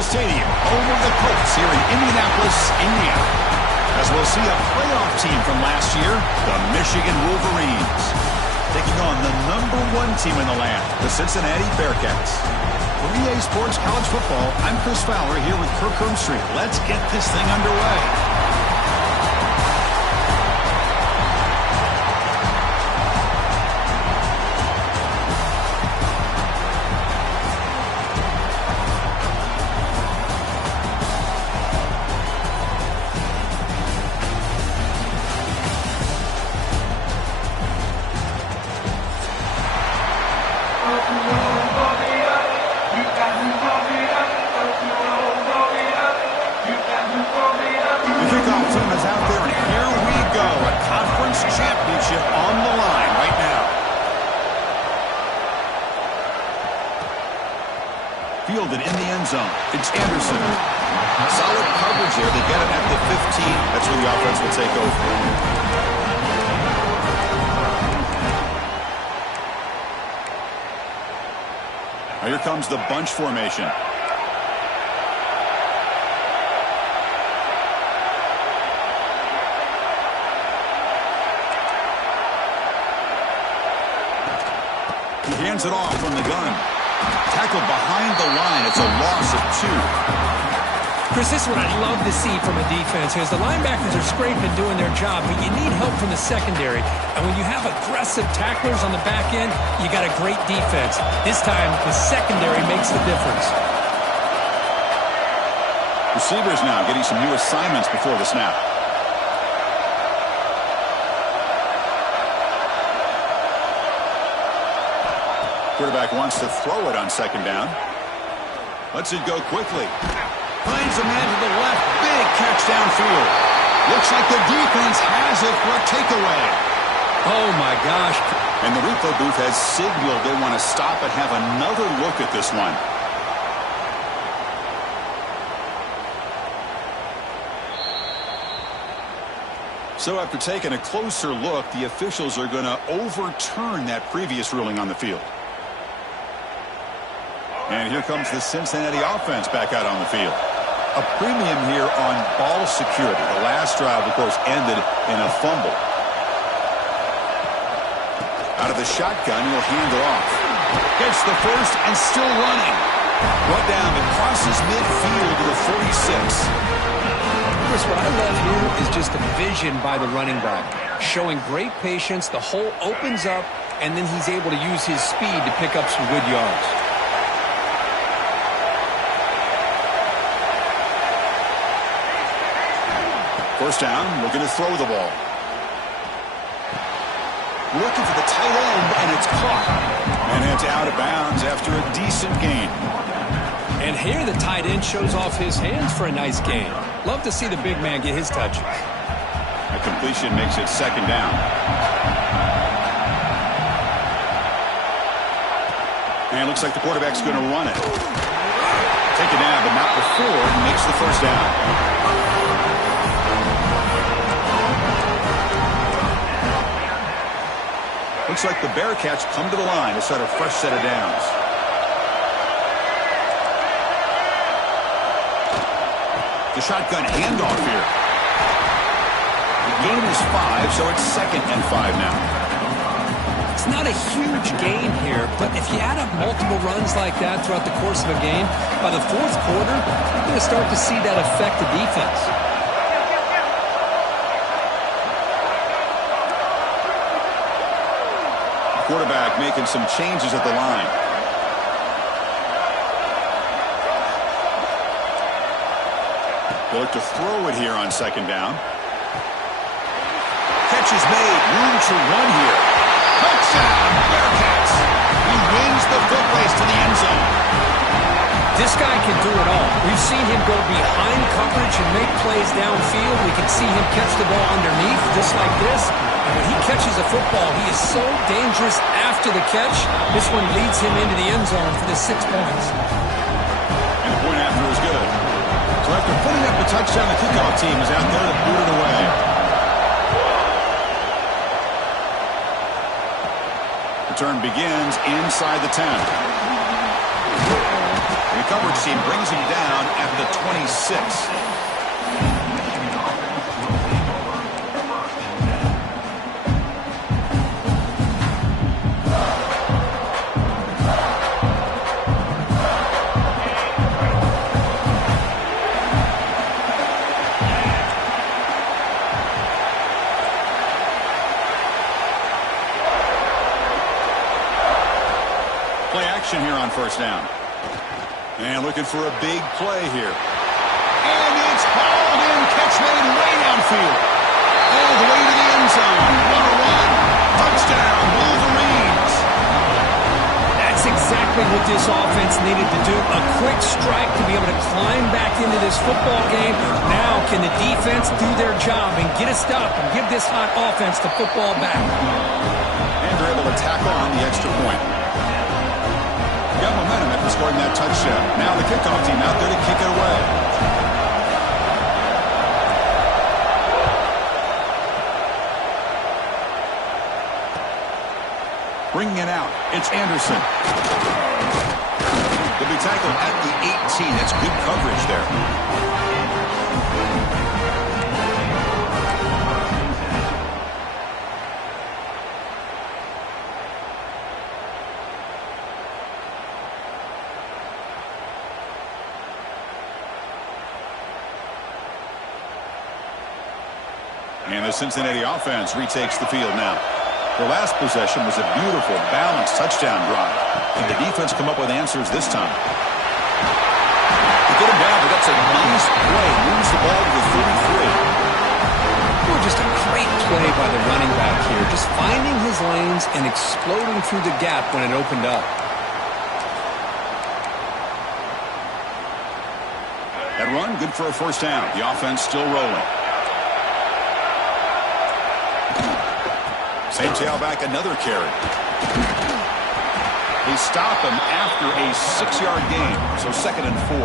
Stadium, home of the Colts here in Indianapolis, Indiana. As we'll see a playoff team from last year, the Michigan Wolverines, taking on the #1 team in the land, the Cincinnati Bearcats. For EA Sports College Football, I'm Chris Fowler here with Kirk Herbstreit. Let's get this thing underway. Fielded in the end zone. It's Anderson. Solid coverage there. They get it at the 15. That's where the offense will take over. Now here comes the bunch formation. He hands it off from the gun. Tackled behind the line. It's a loss of 2. Chris, this is what I love to see from a defense. As the linebackers are scraping, doing their job, but you need help from the secondary. And when you have aggressive tacklers on the back end, you got a great defense. This time, the secondary makes the difference. Receivers now getting some new assignments before the snap. Quarterback wants to throw it on second down. Lets it go quickly. Finds a man to the left. Big catch downfield. Looks like the defense has it for a takeaway. Oh, my gosh. And the replay booth has signaled they want to stop and have another look at this one. So after taking a closer look, the officials are going to overturn that previous ruling on the field. And here comes the Cincinnati offense back out on the field. A premium here on ball security. The last drive, of course, ended in a fumble. Out of the shotgun, he'll hand it off. Gets the first and still running. Run down that crosses midfield to the 46. Chris, what I love here is just the vision by the running back. Showing great patience. The hole opens up, and then he's able to use his speed to pick up some good yards. First down, looking to throw the ball. Looking for the tight end, and it's caught. And it's out of bounds after a decent gain. And here the tight end shows off his hands for a nice gain. Love to see the big man get his touches. A completion makes it second down. And it looks like the quarterback's going to run it. Take it down, but not before he makes the first down. Looks like the Bearcats come to the line to start a fresh set of downs. The shotgun handoff here. The gain is 5, so it's 2nd and 5 now. It's not a huge gain here, but if you add up multiple runs like that throughout the course of a game, by the 4th quarter, you're going to start to see that affect the defense. Quarterback making some changes at the line. They'll look to throw it here on second down. Catch is made. Room to run here. Touchdown, Bearcats. He wins the foot race to the end zone. This guy can do it all. We've seen him go behind coverage and make plays downfield. We can see him catch the ball underneath, just like this. And when he catches a football, he is so dangerous after the catch. This one leads him into the end zone for the 6 points. And the point after is good. So after putting up the touchdown, the kickoff team is out there to boot it away. Return begins inside the 10. The coverage team brings him down the 26. Play action here on first down. And looking for a big play here. And it's hauled in. Catch made way downfield. All the way to the end zone. Number 1. Touchdown, Wolverines. That's exactly what this offense needed to do. A quick strike to be able to climb back into this football game. Now can the defense do their job and get a stop and give this hot offense the football back? And they're able to tack on the extra point. Got momentum after scoring that touchdown. Now the kickoff team out there to kick it away. Bringing it out, it's Anderson. He'll be tackled at the 18. That's good coverage there. And the Cincinnati offense retakes the field now. The last possession was a beautiful, balanced touchdown drive. Can the defense come up with answers this time? To get him down, but that's a nice play. Moves the ball to the 33. Oh, just a great play by the running back here. Just finding his lanes and exploding through the gap when it opened up. That run, good for a first down. The offense still rolling. Same tailback, another carry. They stop him after a 6-yard gain, so 2nd and 4.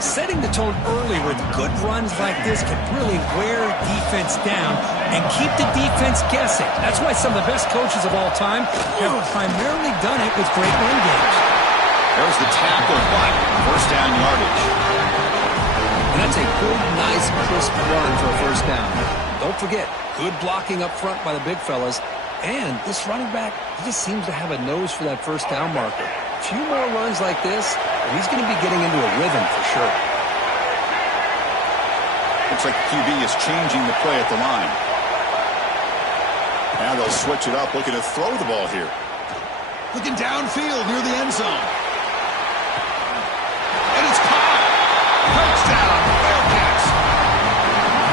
Setting the tone early with good runs like this can really wear defense down and keep the defense guessing. That's why some of the best coaches of all time have primarily done it with great run games. There's the tackle, but first down yardage. And that's a good, nice, crisp run for a first down. Don't forget, good blocking up front by the big fellas. And this running back, he just seems to have a nose for that first down marker. A few more runs like this, and he's going to be getting into a rhythm for sure. Looks like the QB is changing the play at the line. Now they'll switch it up, looking to throw the ball here. Looking downfield near the end zone. And it's caught. Touchdown, Bearcats.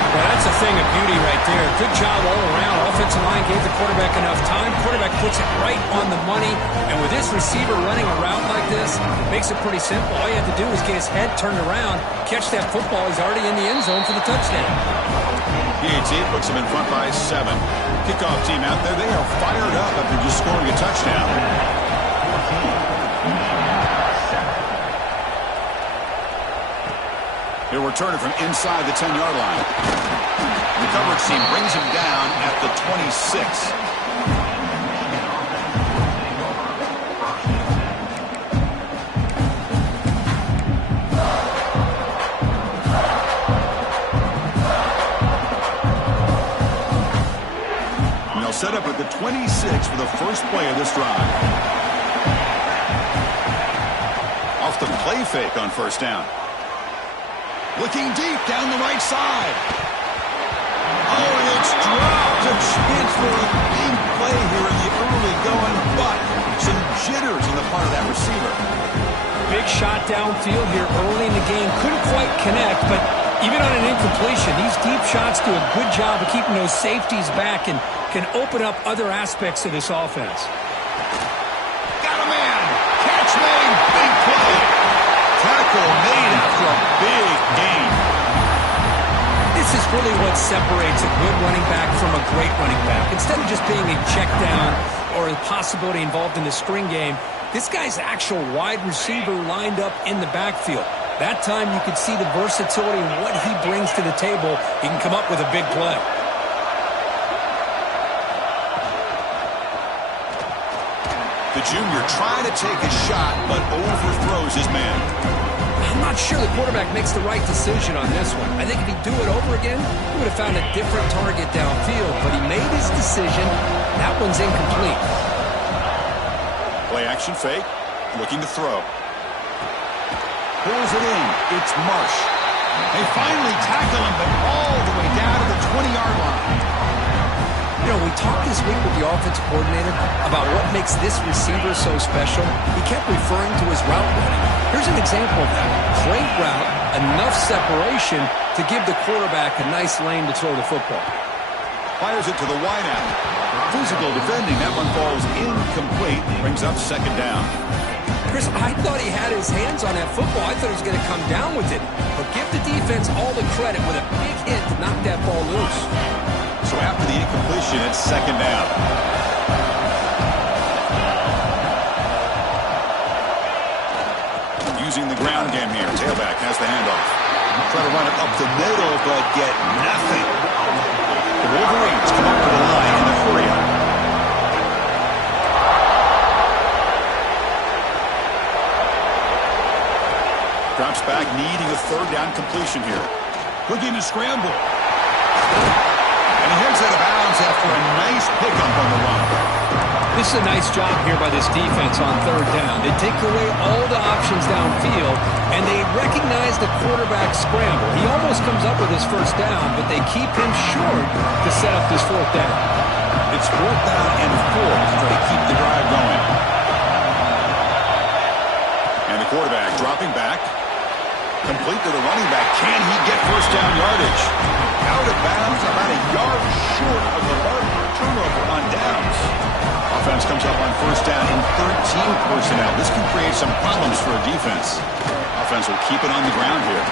Well, that's a thing of beauty right there. Good job all around. Offensive line gave the quarterback enough time. Quarterback puts it right on the money. And with this receiver running a route like this, it makes it pretty simple. All you have to do is get his head turned around, catch that football. He's already in the end zone for the touchdown. PAT puts him in front by 7. Kickoff team out there. They are fired up after just scoring a touchdown. He'll return it from inside the 10-yard line. The coverage team brings him down at the 26. And they'll set up at the 26 for the first play of this drive. Off the play fake on first down. Looking deep down the right side. Oh, it's dropped. A chance for a big play here in the early going, but some jitters on the part of that receiver. Big shot downfield here early in the game. Couldn't quite connect, but even on an incompletion, these deep shots do a good job of keeping those safeties back and can open up other aspects of this offense. Got a man. Catch made. Big play. Tackle made after a big gain. This is really what separates a good running back from a great running back. Instead of just being a check down or a possibility involved in the screen game, this guy's actual wide receiver lined up in the backfield. That time you could see the versatility and what he brings to the table. He can come up with a big play. The junior trying to take a shot, but overthrows his man. I'm not sure the quarterback makes the right decision on this one. I think if he'd do it over again, he would have found a different target downfield, but he made his decision. That one's incomplete. Play action fake, looking to throw. Pulls it in. It's Marsh. They finally tackle him, but all the way down to the 20-yard line. You know, we talked this week with the offensive coordinator about what makes this receiver so special. He kept referring to his route running. Here's an example of that. Great route, enough separation to give the quarterback a nice lane to throw the football. Fires it to the wideout. Physical defending. That one falls incomplete. Brings up second down. Chris, I thought he had his hands on that football. I thought he was going to come down with it. But give the defense all the credit with a big hit to knock that ball loose. So after the incompletion, it's second down. Using the ground game here. Tailback has the handoff. Try to run it up the middle, but get nothing. The Wolverines come up to the line in the hurry-up. Drops back, needing a third down completion here. Looking to scramble. And he heads out of bounds after a nice pickup on the run. This is a nice job here by this defense on third down. They take away all the options downfield, and they recognize the quarterback scramble. He almost comes up with his first down, but they keep him short to set up this fourth down. It's fourth down and 4 to try to keep the drive going. And the quarterback dropping back. Complete to the running back. Can he get first down yardage? Out of bounds, about a yard short of the mark. Turnover on downs. Offense comes up on first down in 13 personnel. This can create some problems for a defense. Offense will keep it on the ground here.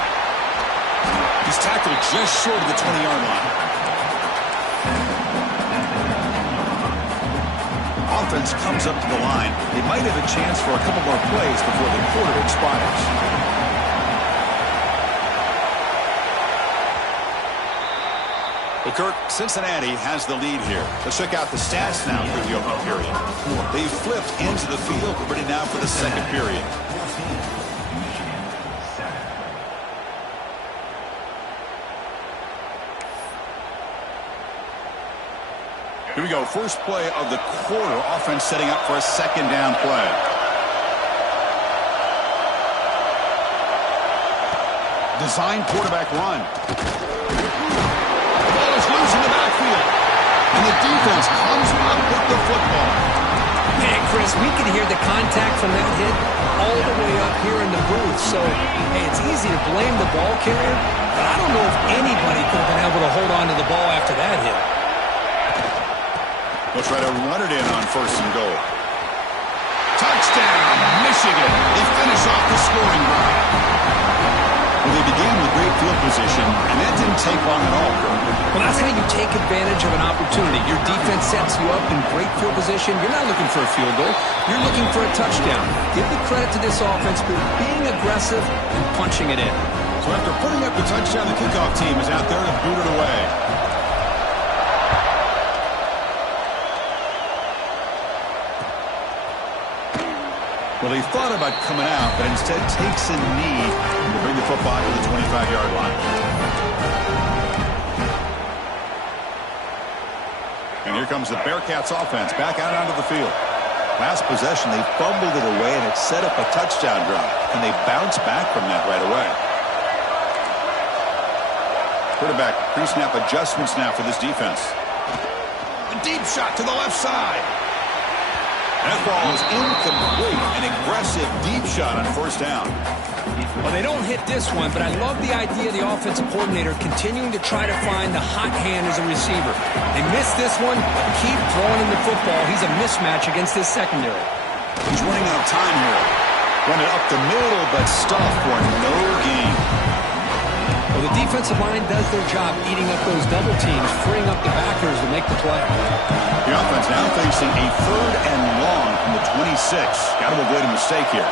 He's tackled just short of the 20-yard line. Offense comes up to the line. They might have a chance for a couple more plays before the quarter expires. Well, Kirk, Cincinnati has the lead here. Let's check out the stats now through the opening period. They've flipped into the field, ready now for the second period. Here we go. First play of the quarter. Offense setting up for a second down play. Design quarterback run. Loose in the backfield. And the defense comes up with the football. Man, Chris, we can hear the contact from that hit all the way up here in the booth. So, hey, it's easy to blame the ball carrier, but I don't know if anybody could have been able to hold on to the ball after that hit. They'll try to run it in on first and goal. Touchdown, Michigan. They finish off the scoring drive. Well, they began with great field position, and that didn't take long at all, Kirk. Well, that's how you take advantage of an opportunity. Your defense sets you up in great field position. You're not looking for a field goal. You're looking for a touchdown. Give the credit to this offense for being aggressive and punching it in. So after putting up the touchdown, the kickoff team is out there to boot it away. Well, he thought about coming out, but instead takes a knee to bring the football to the 25-yard line. And here comes the Bearcats offense back out onto the field. Last possession, they fumbled it away, and it set up a touchdown drive. And they bounce back from that right away. Quarterback pre-snap adjustments now for this defense. A deep shot to the left side. That ball is incomplete. An aggressive deep shot on first down. Well, they don't hit this one, but I love the idea of the offensive coordinator continuing to try to find the hot hand as a receiver. They missed this one, but keep throwing him the football. He's a mismatch against this secondary. He's running out of time here. Run it up the middle, but stuffed for no gain. Well, the defensive line does their job eating up those double teams, freeing up the backers to make the play. The offense now facing a third and long from the 26. Got to avoid a mistake here.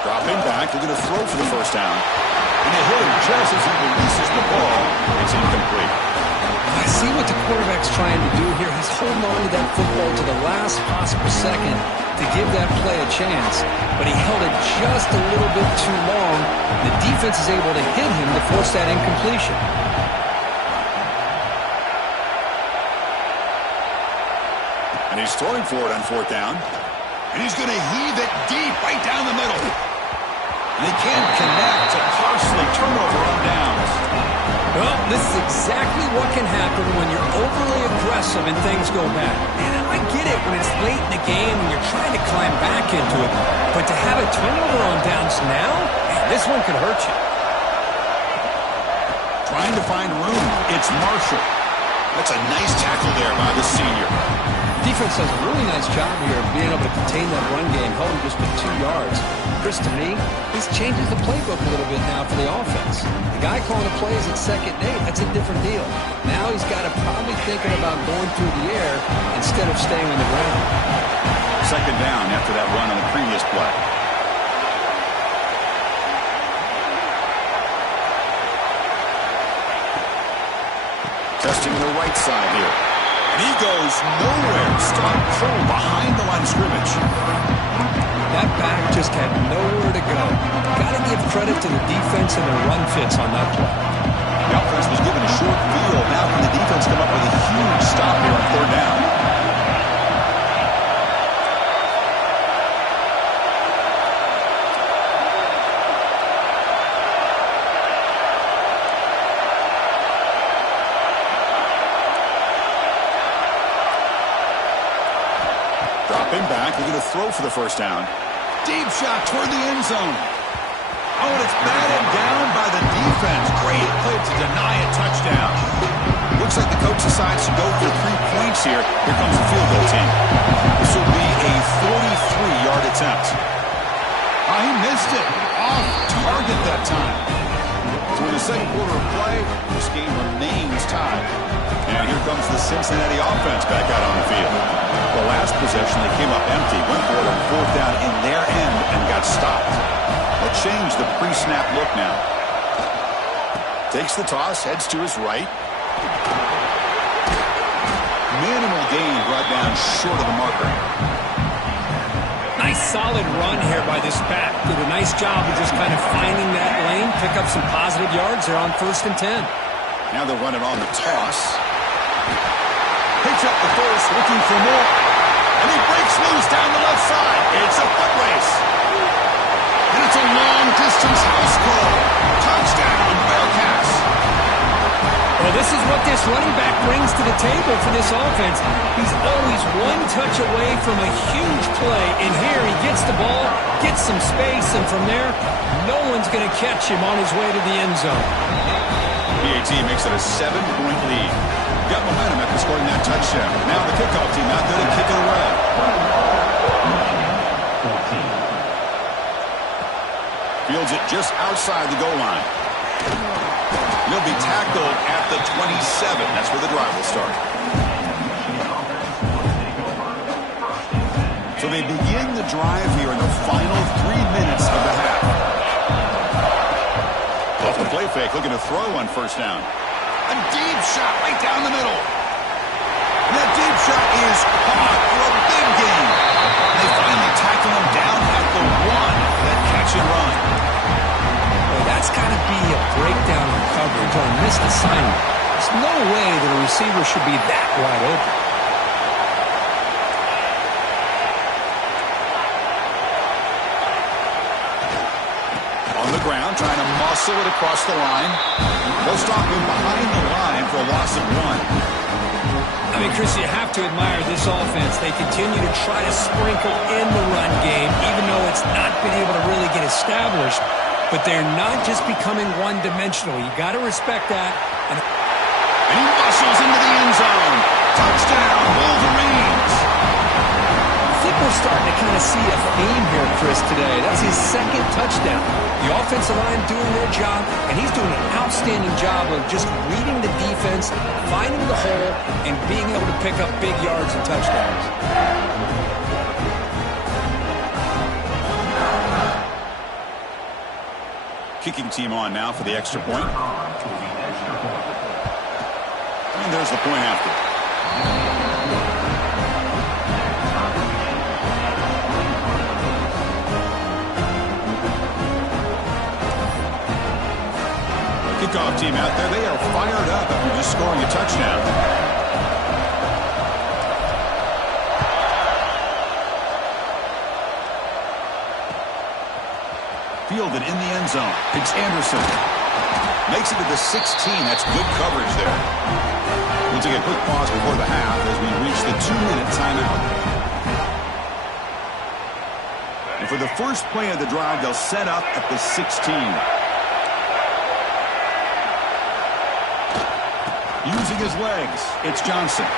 Dropping back, they're going to throw for the first down. And they hit him just as he releases the ball. It's incomplete. I see what the quarterback's trying to do here. He's holding on to that football to the last possible second to give that play a chance, but he held it just a little bit too long. The defense is able to hit him to force that incompletion. And he's throwing for it on fourth down. And he's going to heave it deep right down the middle. And they can't connect. A costly turnover on downs. Well, this is exactly what can happen when you're overly aggressive and things go bad. And I get it when it's late in the game and you're trying to climb back into it. But to have a turnover on downs now, man, this one could hurt you. Trying to find room. It's Marshall. That's a nice tackle there by the senior. Defense does a really nice job here of being able to contain that run game, held him just with 2 yards. Chris, to me, this changes the playbook a little bit now for the offense. The guy calling the plays at 2nd and 8, that's a different deal. Now he's got to probably thinking about going through the air instead of staying on the ground. 2nd down after that run on the previous play. Testing the right side here. And he goes nowhere. Stop cold behind the line of scrimmage. That back just had nowhere to go. Got to give credit to the defense and their run fits on that play. The offense was given a short field. Now can the defense come up with a huge stop here on 3rd down? Dropping back, they're going to throw for the 1st down. Deep shot toward the end zone. Oh, and it's batted down by the defense. Great play to deny a touchdown. Looks like the coach decides to go for 3 points here. Here comes the field goal team. This will be a 43-yard attempt. Oh, he missed it. Off target that time. So in the 2nd quarter of play, this game remains tied. And here comes the Cincinnati offense back out on the field. The last possession, they came up empty, went for it on 4th down in their end and got stopped. They'll change the pre-snap look now. Takes the toss, heads to his right. Minimal gain brought down short of the marker. Nice solid run here by this back. Did a nice job of just kind of finding that lane, pick up some positive yards there on 1st and 10. Now they're running on the toss. Picks up the first, looking for more. And he breaks loose down the left side. It's a foot race. And it's a long-distance house call. Touchdown, Bearcats. Well, this is what this running back brings to the table for this offense. He's always one touch away from a huge play. And here he gets the ball, gets some space, and from there, no one's going to catch him on his way to the end zone. PAT makes it a 7-point lead. Got momentum after scoring that touchdown. Now the kickoff team out there to kick it away. Fields it just outside the goal line. He'll be tackled at the 27. That's where the drive will start. So they begin the drive here in the final 3 minutes of the half. Off the play fake, looking to throw on 1st down. A deep shot right down the middle. And that deep shot is caught for a big gain. They finally tackle him down at the 1 for that catch and run. Well, that's got to be a breakdown in coverage or a missed assignment. There's no way that a receiver should be that wide open. On the ground, trying to muscle it across the line. They'll stop him behind the line for a loss of 1. I mean, Chris, you have to admire this offense. They continue to try to sprinkle in the run game, even though it's not been able to really get established. But they're not just becoming one-dimensional. You got to respect that. And he muscles into the end zone. Touchdown, Wolverines. I think we're starting to kind of see a theme here, Chris, today. That's his 2nd touchdown. The offensive line doing their job, and he's doing an outstanding job of just reading the defense, finding the hole, and being able to pick up big yards and touchdowns. Kicking team on now for the extra point. And And there's the point after. Kickoff team out there. They are fired up after just scoring a touchdown. Fielded in the end zone. It's Anderson. Makes it to the 16. That's good coverage there. We'll take a quick pause before the half as we reach the 2-minute timeout. And for the first play of the drive, they'll set up at the 16. Using his legs, it's Johnson.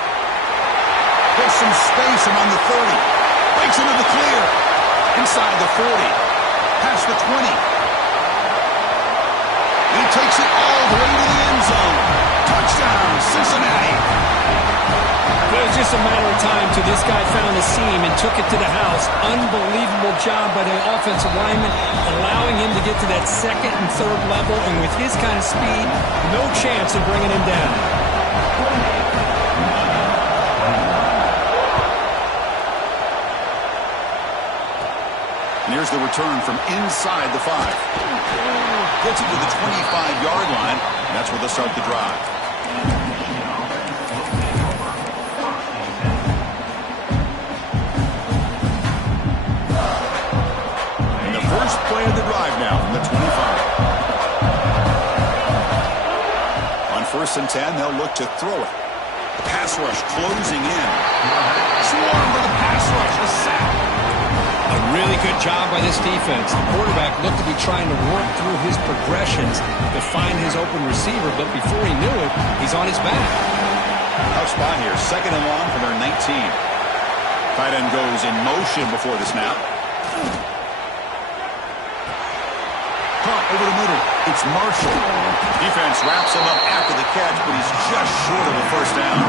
There's some space around the 30. Breaks into the clear. Inside the 40. Past the 20. He takes it all the way to the end zone. Touchdown, Cincinnati. It was just a matter of time till this guy found a seam and took it to the house. Unbelievable job by the offensive lineman, allowing him to get to that second and third level, and with his kind of speed, no chance of bringing him down. And here's the return from inside the 5. Gets it to the 25-yard line, and that's where they'll start the drive. And the first play of the drive now from the 25. On 1st and 10, they'll look to throw it. Pass rush closing in. Swarm for the pass rush, a sack. A really good job by this defense. The quarterback looked to be trying to work through his progressions to find his open receiver, but before he knew it, he's on his back. Tough spot here. 2nd and long from their 19. Tight end goes in motion before the snap. Caught over the middle. It's Marshall. Defense wraps him up after the catch, but he's just short of a first down.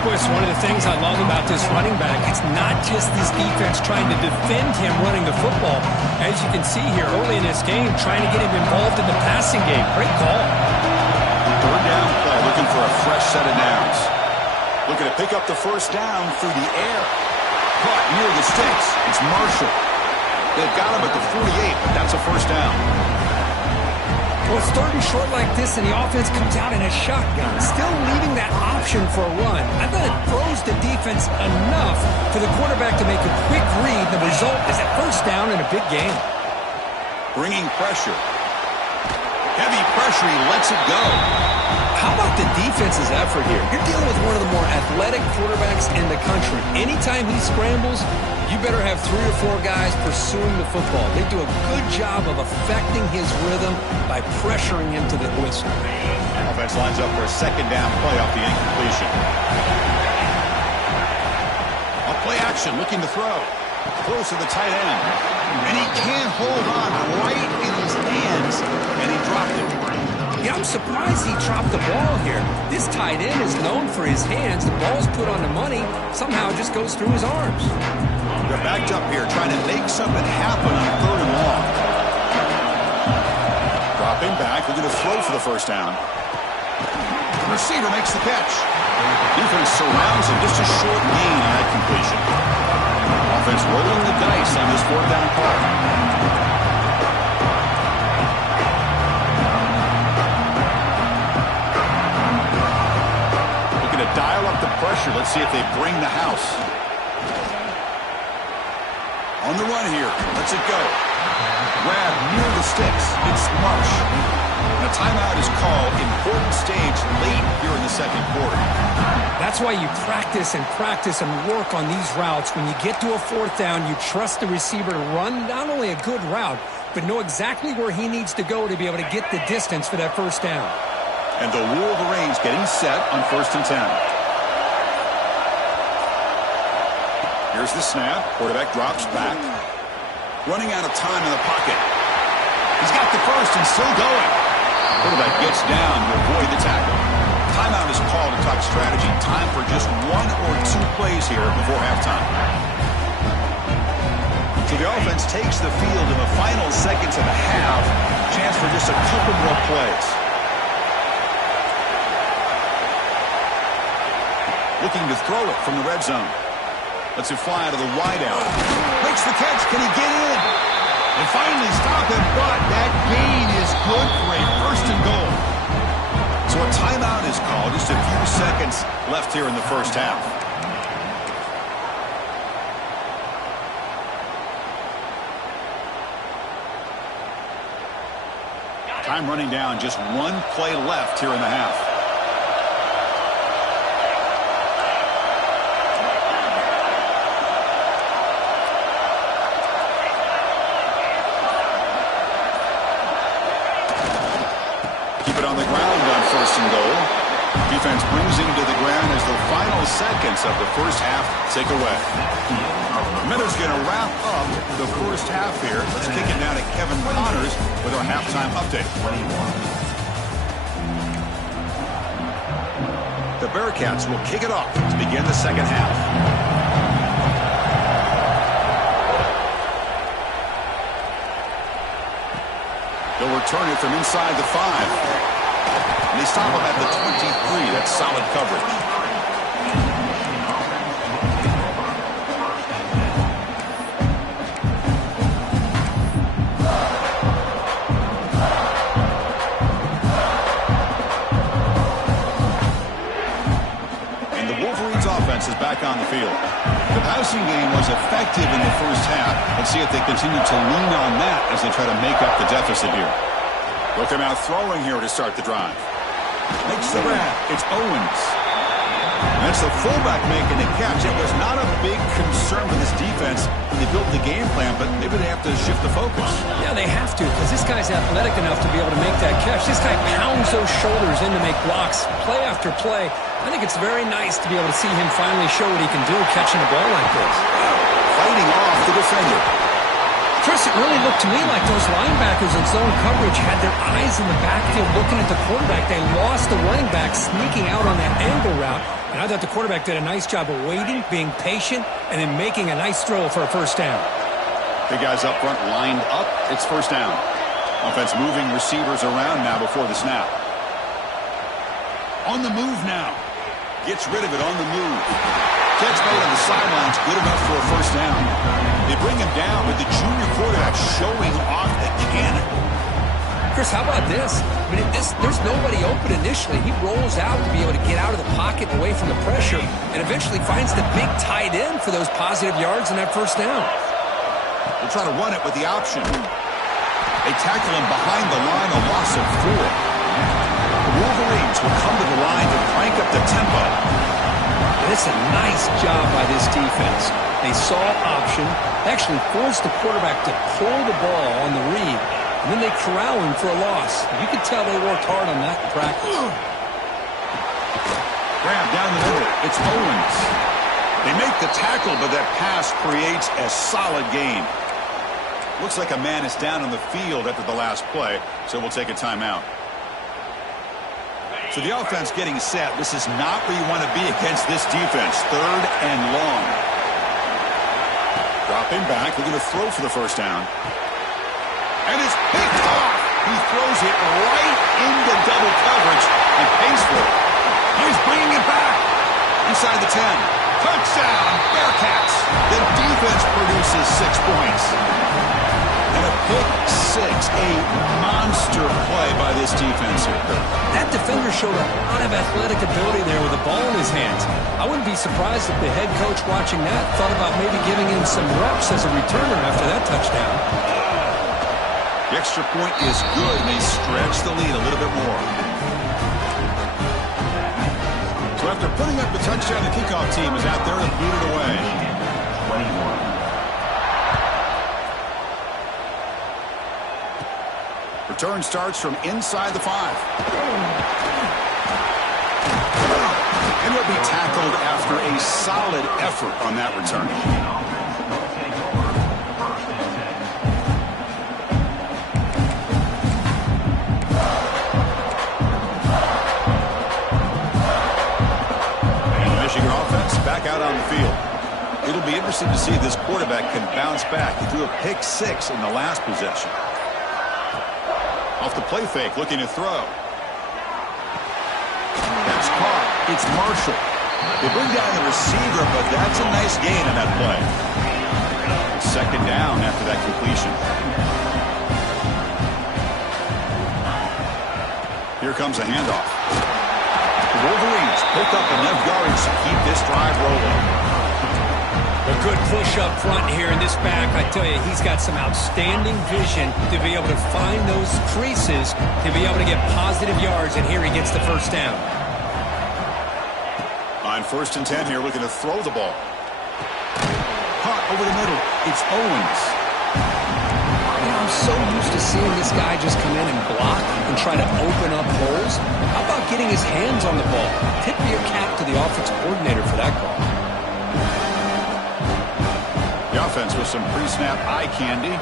Boy, it's one of the things I love about this running back. It's not just this defense trying to defend him running the football. As you can see here early in this game, trying to get him involved in the passing game. Great call. 3rd down play, looking for a fresh set of downs. Looking to pick up the first down through the air. Caught near the sticks. It's Marshall. They've got him at the 48, but that's a first down. Well, it's 3rd and short like this, and the offense comes out in a shotgun, still leaving that option for a run. I thought it froze the defense enough for the quarterback to make a quick read. The result is a first down in a big game. Bringing pressure. Heavy pressure, he lets it go. How about the defense's effort here? You're dealing with one of the more athletic quarterbacks in the country. Anytime he scrambles, you better have 3 or 4 guys pursuing the football. They do a good job of affecting his rhythm by pressuring him to the whistle. Offense lines up for a 2nd down play off the incompletion. A play action, looking to throw. Close to the tight end. And he can't hold on right in his hands, and he dropped it. Yeah, I'm surprised he dropped the ball here. This tight end is known for his hands. The ball's put on the money. Somehow it just goes through his arms. They're backed up here, trying to make something happen on 3rd and long. Dropping back, looking to throw for the first down. The receiver makes the catch. Defense surrounds him, just a short gain on that completion. Offense rolling the dice on this 4th down call. Looking to dial up the pressure. Let's see if they bring the house. On the run here. Lets it go. Grab near the sticks. It's Marsh. And a timeout is called. Important stage late here in the 2nd quarter. That's why you practice and work on these routes. When you get to a 4th down, you trust the receiver to run not only a good route, but know exactly where he needs to go to be able to get the distance for that first down. And the Wolverines getting set on 1st and 10. Here's the snap. Quarterback drops back. Running out of time in the pocket. He's got the first and still going. Quarterback gets down to avoid the tackle. Timeout is called to talk strategy. Time for just 1 or 2 plays here before halftime. So the offense takes the field in the final seconds of the half. Chance for just a couple more plays. looking to throw it from the red zone. Lets it fly out of the wideout. Makes the catch. Can he get in? And finally stop him, but that gain is good for a first and goal. So a timeout is called. Just a few seconds left here in the first half. Time running down. Just one play left here in the half. On the ground on first and goal. Defense brings him to the ground as the final seconds of the first half tick away. Miller's going to wrap up the first half here. Let's kick it down to Kevin Connors with our halftime update. The Bearcats will kick it off to begin the second half. They'll return it from inside the 5. And they stop him at the 23. That's solid coverage. And the Wolverines offense is back on the field. The passing game was effective in the first half. Let's see if they continue to lean on that as they try to make up the deficit here. They'll come out throwing here to start the drive. Makes the grab. It's Owens. And that's the fullback making the catch. It was not a big concern for this defense. They built the game plan, but maybe they have to shift the focus. Yeah, they have to, because this guy's athletic enough to be able to make that catch. This guy pounds those shoulders in to make blocks, play after play. I think it's very nice to be able to see him finally show what he can do catching a ball like this. Fighting off the defender. Chris, it really looked to me like those linebackers in zone coverage had their eyes in the backfield looking at the quarterback. They lost the running back sneaking out on that angle route. And I thought the quarterback did a nice job of waiting, being patient, and then making a nice throw for a first down. Big guys up front lined up. It's first down. Offense moving receivers around now before the snap. On the move now. Gets rid of it on the move. Catch made on the sidelines, good enough for a first down. They bring him down with the junior quarterback showing off the cannon. Chris, how about this? I mean, there's nobody open initially. He rolls out to be able to get out of the pocket away from the pressure and eventually finds the big tight end for those positive yards and that first down. They'll try to run it with the option. They tackle him behind the line, a loss of 4. The Wolverines will come to the line to crank up the tempo. And it's a nice job by this defense. They saw option, actually forced the quarterback to pull the ball on the read, and then they corral him for a loss. You could tell they worked hard on that in practice. Grab down the middle. It's Owens. They make the tackle, but that pass creates a solid gain. Looks like a man is down on the field after the last play, so we'll take a timeout. So the offense getting set. This is not where you want to be against this defense. Third and long. Dropping back, looking to throw for the first down. And it's picked off. He throws it right into double coverage and pays for it. He's bringing it back. Inside the 10. Touchdown, Bearcats. The defense produces 6 points. And a pick 6, a monster play by this defense here. That defender showed a lot of athletic ability there with the ball in his hands. I wouldn't be surprised if the head coach watching that thought about maybe giving him some reps as a returner after that touchdown. The extra point is good, and they stretch the lead a little bit more. So after putting up the touchdown, the kickoff team is out there to boot it away. 21. Return starts from inside the 5. And he'll be tackled after a solid effort on that return. And the Michigan offense back out on the field. It'll be interesting to see if this quarterback can bounce back. He threw a pick 6 in the last possession. Off the play fake, looking to throw. That's caught. It's Marshall. They bring down the receiver, but that's a nice gain on that play. Second down after that completion. Here comes a handoff. The Wolverines pick up enough yardage to keep this drive rolling. A good push up front here in this back. I tell you, he's got some outstanding vision to be able to find those creases, to be able to get positive yards, and here he gets the first down. On 1st and 10 here, looking to throw the ball. Caught over the middle. It's Owens. I'm so used to seeing this guy just come in and block and try to open up holes. How about getting his hands on the ball? Tip your cap to the offensive coordinator for that call. The offense with some pre-snap eye candy.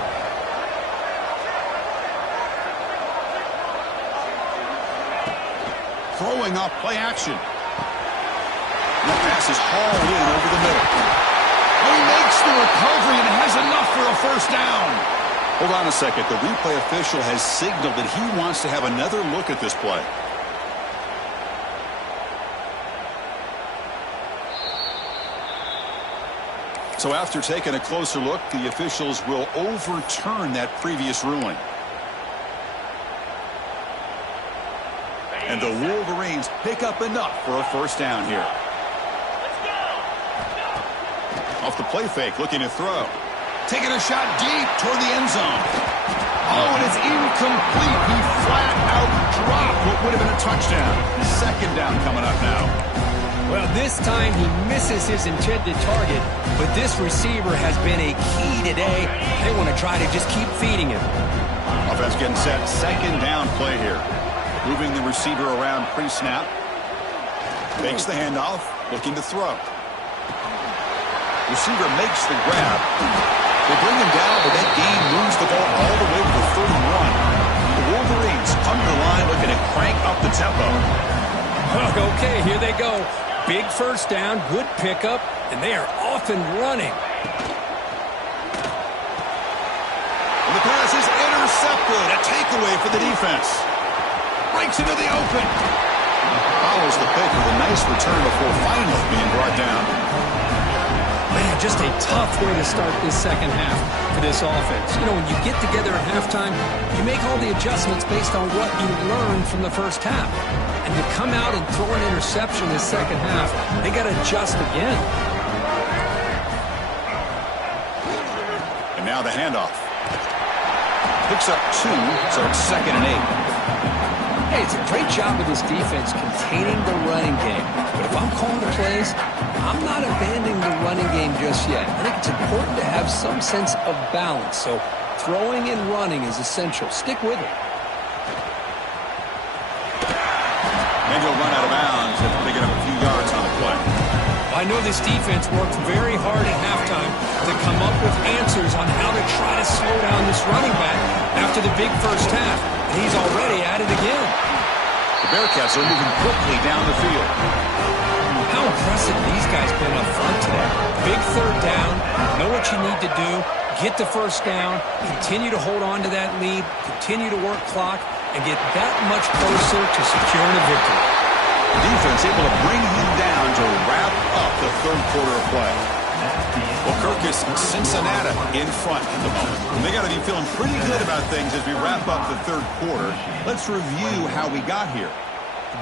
Throwing off play action. The pass is hauled in over the middle. He makes the recovery and has enough for a first down. Hold on a second. The replay official has signaled that he wants to have another look at this play. So after taking a closer look, the officials will overturn that previous ruling. And the Wolverines pick up enough for a first down here. Off the play fake, looking to throw. Taking a shot deep toward the end zone. Oh, and it's incomplete. He flat out dropped what would have been a touchdown. Second down coming up now. Well, this time he misses his intended target, but this receiver has been a key today. They want to try to just keep feeding him. Offense getting set. Second down play here. Moving the receiver around pre-snap. Makes the handoff. Looking to throw. Receiver makes the grab. They bring him down, but that gain moves the ball all the way to the 31. The Wolverines come to the line looking to crank up the tempo. Okay, here they go. Big first down, good pickup, and they are off and running. And the pass is intercepted. A takeaway for the defense. Breaks into the open. Follows the pick with a nice return before finally being brought down. Man, just a tough way to start this second half for this offense. You know, when you get together at halftime, you make all the adjustments based on what you learned from the first half. And to come out and throw an interception this second half, they got to adjust again. And now the handoff. Picks up 2, so it's 2nd and 8. Hey, it's a great job with this defense containing the running game. But if I'm calling the plays, I'm not abandoning the running game just yet. I think it's important to have some sense of balance. So throwing and running is essential. Stick with it. And he'll run out of bounds after picking up a few yards on the play. I know this defense worked very hard at halftime to come up with answers on how to try to slow down this running back after the big first half. And he's already at it again. The Bearcats are moving quickly down the field. How impressive these guys been up front today. Big third down, know what you need to do, get the first down, continue to hold on to that lead, continue to work clock, and get that much closer to securing a victory. The defense able to bring him down to wrap up the third quarter of play. Well, Kirk is Cincinnati in front at the moment. They got to be feeling pretty good about things as we wrap up the third quarter. Let's review how we got here.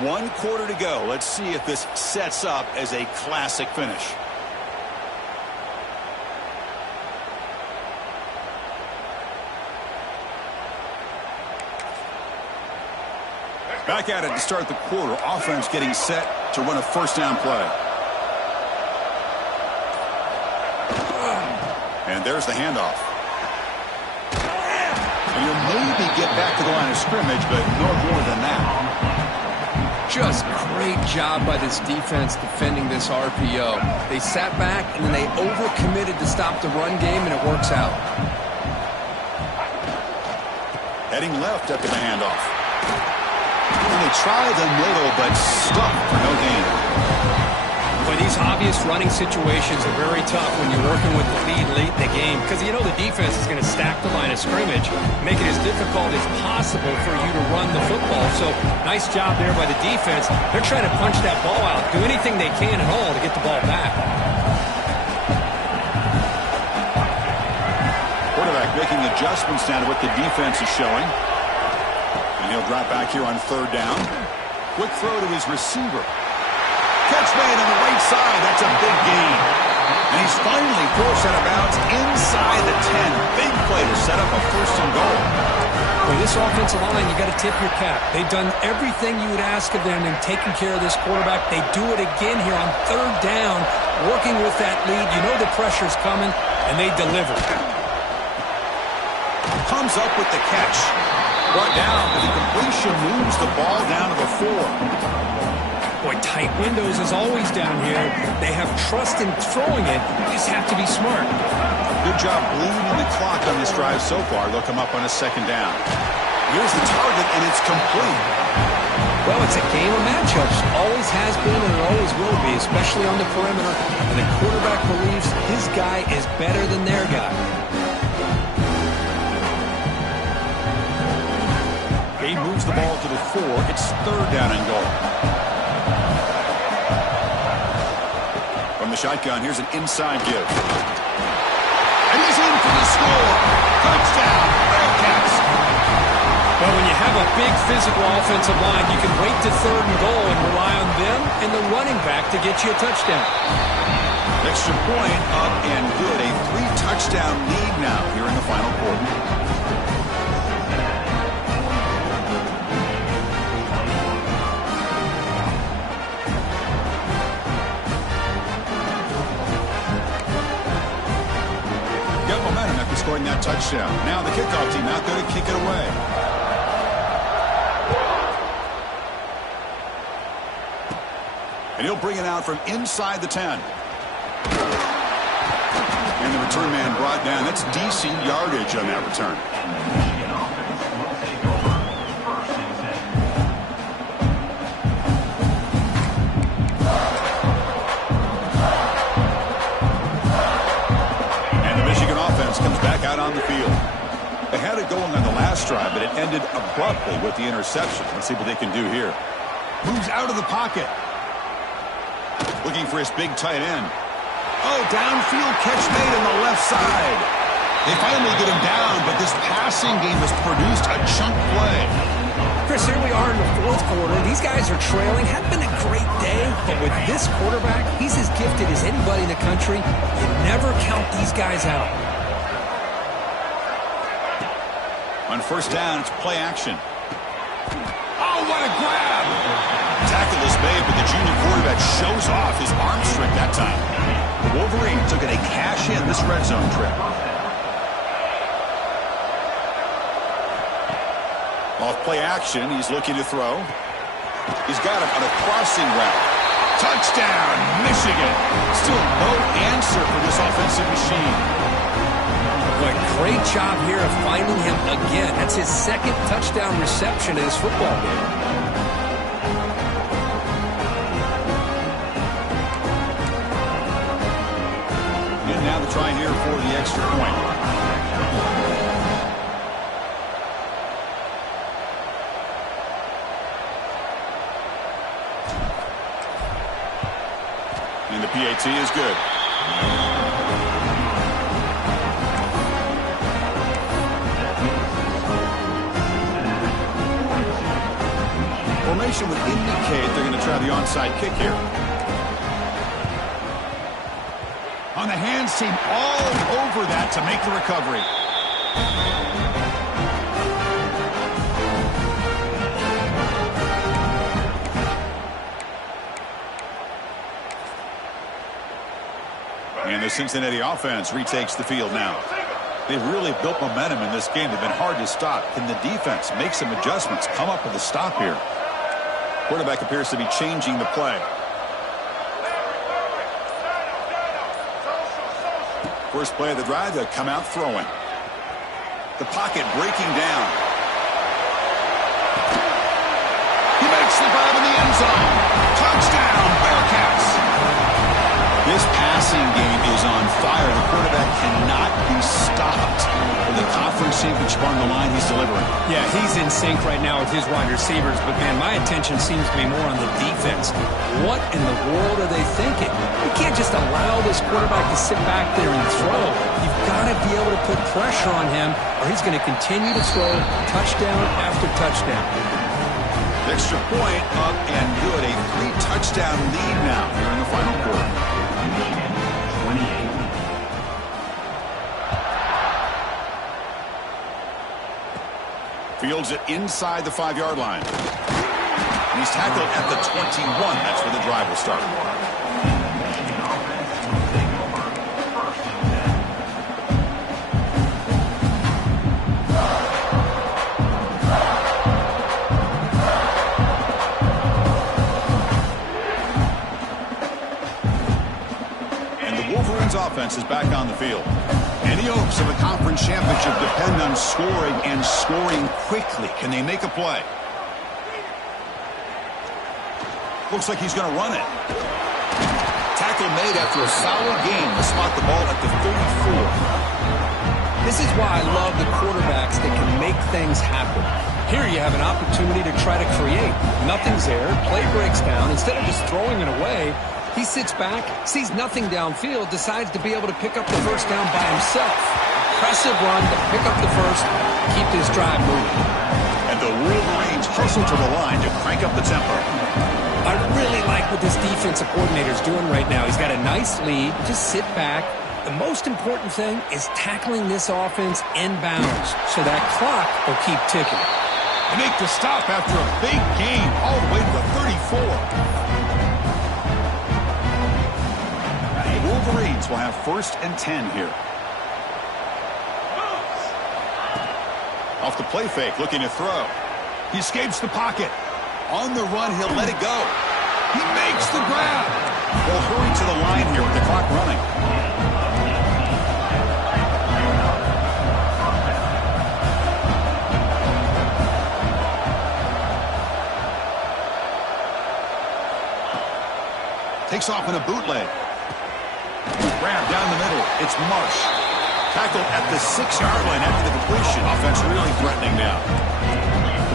1 quarter to go. Let's see if this sets up as a classic finish. Back at it to start the quarter. Offense getting set to run a first down play. And there's the handoff. And you'll maybe get back to the line of scrimmage, but no more than that. Just great job by this defense defending this RPO. They sat back and then they overcommitted to stop the run game, and it works out. Heading left after the handoff. And they try the middle, but stuck for no gain. Boy, these obvious running situations are very tough when you're working with the lead late in the game because you know the defense is going to stack attack the line of scrimmage, make it as difficult as possible for you to run the football. So nice job there by the defense. They're trying to punch that ball out, do anything they can at all to get the ball back. Quarterback making adjustments now to what the defense is showing. And he'll drop back here on third down. Quick throw to his receiver. Catch made on the right side. That's a big gain. And he's finally forced out of bounds inside the 10. Big play to set up a first and goal. Well, this offensive line, you got to tip your cap. They've done everything you would ask of them in taking care of this quarterback. They do it again here on third down, working with that lead. You know the pressure's coming, and they deliver. Comes up with the catch. Brought down, but the completion moves the ball down to the 4. Boy, tight windows is always down here. They have trust in throwing it. You just have to be smart. Good job bleeding the clock on this drive so far. They'll come up on a second down. Here's the target, and it's complete. Well, it's a game of matchups. Always has been and it always will be, especially on the perimeter. And the quarterback believes his guy is better than their guy. He moves the ball to the 4. It's third down and goal. From the shotgun, here's an inside give. And he's in for the score. Touchdown, Bearcats. Well, when you have a big physical offensive line, you can wait to third and goal and rely on them and the running back to get you a touchdown. Extra point up and good. A 3-touchdown lead now here in the final quarter. Scoring that touchdown. Now the kickoff team out there to kick it away. And he'll bring it out from inside the 10. And the return man brought down. That's decent yardage on that return. Comes back out on the field. They had it going on the last drive, but it ended abruptly with the interception. Let's see what they can do here. Moves out of the pocket. Looking for his big tight end. Oh, downfield catch made on the left side. They finally get him down, but this passing game has produced a chunk play. Chris, here we are in the fourth quarter. These guys are trailing. Hadn't been a great day, but with this quarterback, he's as gifted as anybody in the country. You never count these guys out. On first down, it's play action. Oh, what a grab! Tackle is made, but the junior quarterback shows off his arm strength that time. The Wolverines took it a cash in this red zone trip. Off play action, he's looking to throw. He's got him on a crossing route. Touchdown, Michigan! Still no answer for this offensive machine. But great job here of finding him again. That's his second touchdown reception in his football game. And now the try here for the extra point. And the PAT is good. Formation would indicate they're going to try the onside kick here. On the hands team, all over that to make the recovery. And the Cincinnati offense retakes the field now. They've really built momentum in this game. They've been hard to stop. Can the defense make some adjustments, come up with a stop here? Quarterback appears to be changing the play. First play of the drive, they'll come out throwing. The pocket breaking down. He makes the grab in the end zone. Touchdown, Bearcats. This passing game is on fire. The quarterback cannot be stopped with the confidence syncage on the line he's delivering. Yeah, he's in sync right now with his wide receivers, but, man, my attention seems to be more on the defense. What in the world are they thinking? You can't just allow this quarterback to sit back there and throw. You've got to be able to put pressure on him, or he's going to continue to throw touchdown after touchdown. Extra point up and good. A 3-touchdown lead now here in the final quarter. 28. Fields it inside the 5-yard line. And he's tackled at the 21. That's where the drive will start. And the Wolverines offense is back on the field. Any hopes of a conference championship depend on scoring and scoring quickly. Can they make a play? Looks like he's going to run it. Tackle made after a solid game to spot the ball at the 34. This is why I love the quarterbacks that can make things happen. Here you have an opportunity to try to create. Nothing's there. Play breaks down. Instead of just throwing it away, he sits back, sees nothing downfield, decides to be able to pick up the first down by himself. Impressive run to pick up the first, keep this drive moving. And the Wolverines hustle to the line to crank up the tempo. I really like what this defensive coordinator is doing right now. He's got a nice lead. Just sit back. The most important thing is tackling this offense inbounds so that clock will keep ticking. They make the stop after a big gain all the way to the 34. The Wolverines will have 1st and 10 here. Off the play fake, looking to throw. He escapes the pocket. On the run, he'll let it go. He makes the grab. They'll hurry to the line here with the clock running. Takes off in a bootleg. Grab down the middle. It's Marsh. Tackled at the 6-yard line after the completion. Offense really threatening now.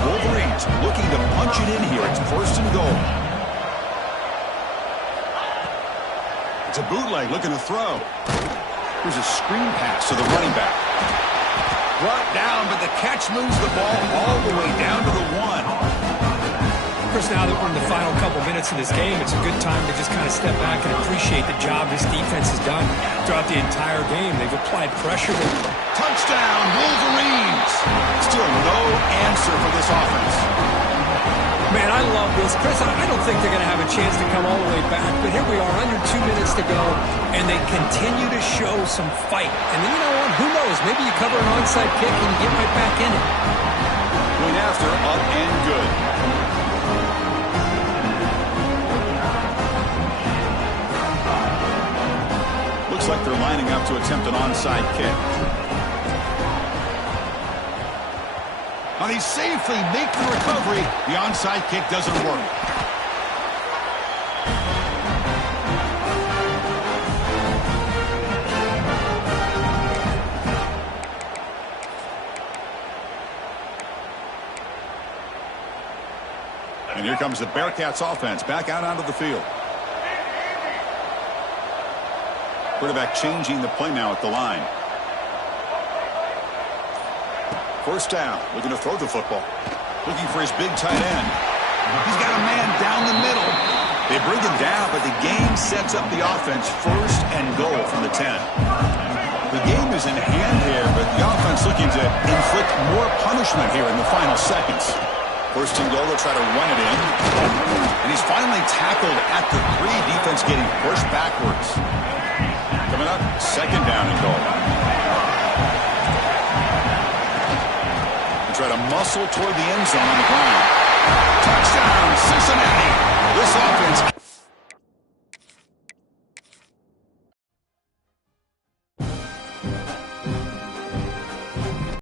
The Wolverines looking to punch it in here. It's 1st and goal. It's a bootleg looking to throw. Here's a screen pass to the running back. Brought down, but the catch moves the ball all the way down to the 1. Of course, now that we're in the final couple minutes of this game, it's a good time to just kind of step back and appreciate the job this defense has done throughout the entire game. They've applied pressure. Touchdown, Wolverines! Still no answer for this offense. Man, I love this. Chris, I don't think they're going to have a chance to come all the way back, but here we are, under 2 minutes to go, and they continue to show some fight. And then, you know what? Who knows? Maybe you cover an onside kick and you get right back in it. Point after, up and good. Looks like they're lining up to attempt an onside kick. Now they safely make the recovery. The onside kick doesn't work. And here comes the Bearcats offense back out onto the field. Quarterback changing the play now at the line. 1st down, looking to throw the football. Looking for his big tight end. He's got a man down the middle. They bring him down, but the game sets up the offense 1st and goal from the 10. The game is in hand here, but the offense looking to inflict more punishment here in the final seconds. 1st and goal, they'll try to run it in. And he's finally tackled at the 3. Defense getting pushed backwards. Coming up, 2nd down and goal. They try to muscle toward the end zone on the ground. Touchdown, Cincinnati. This offense